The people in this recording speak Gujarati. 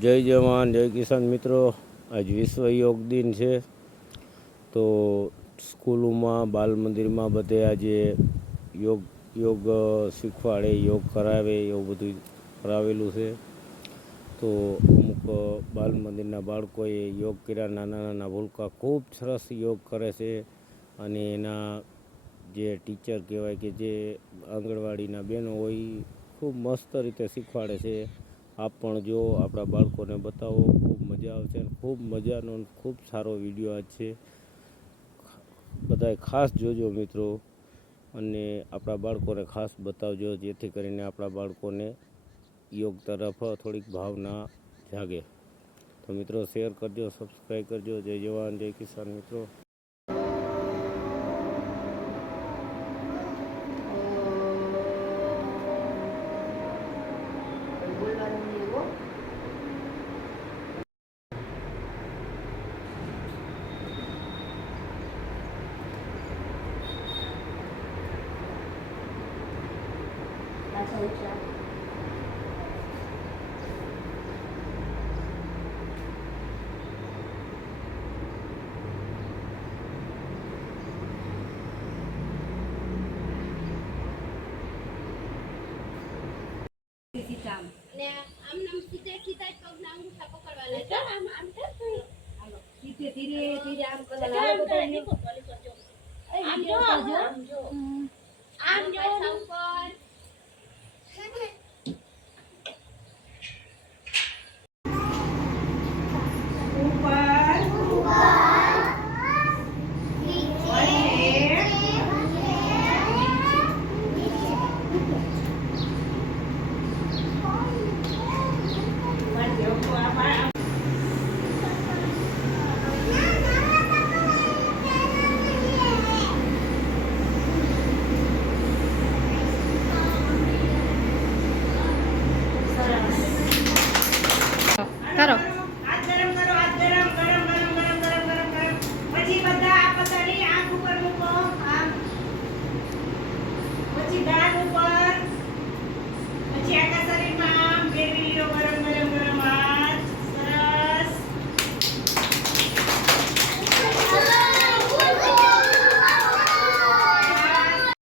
જય જવાન જય કિસાન મિત્રો, આજ વિશ્વ યોગ દિન છે. તો સ્કૂલોમાં બાલ મંદિરમાં બધે આજે યોગ શીખવાડે, યોગ કરાવે એવું બધું કરાવેલું છે. તો અમુક બાલ મંદિરના બાળકોએ યોગ કર્યા, નાના નાના ભૂલકા ખૂબ સરસ યોગ કરે છે. અને એના જે ટીચર કહેવાય કે જે આંગણવાડીના બહેનો હોય ખૂબ મસ્ત રીતે શીખવાડે છે. આપ પણ જો આપણા બાળકોને બતાવો, ખૂબ મજા આવશે. અને ખૂબ મજાનો ખૂબ સારો વિડીયો આજ છે. બધાએ ખાસ જોજો મિત્રો, અને આપણા બાળકોને ખાસ બતાવજો, જેથી કરીને આપણા બાળકોને યોગ તરફ થોડીક ભાવના જાગે. તો મિત્રો શેર કરજો, સબસ્ક્રાઈબ કરજો. જય જવાન જય કિસાન મિત્રો. ને આમ નામ સીધે સીધા પગના અંગૂઠા પકડવાના છે. આમ આમ હાલો સીધે ધીરે ધીરે આમ કરવાના. હાલો બધા નીકો કોલી કરજો. આમ જો આમ જો આમ જો ઉપર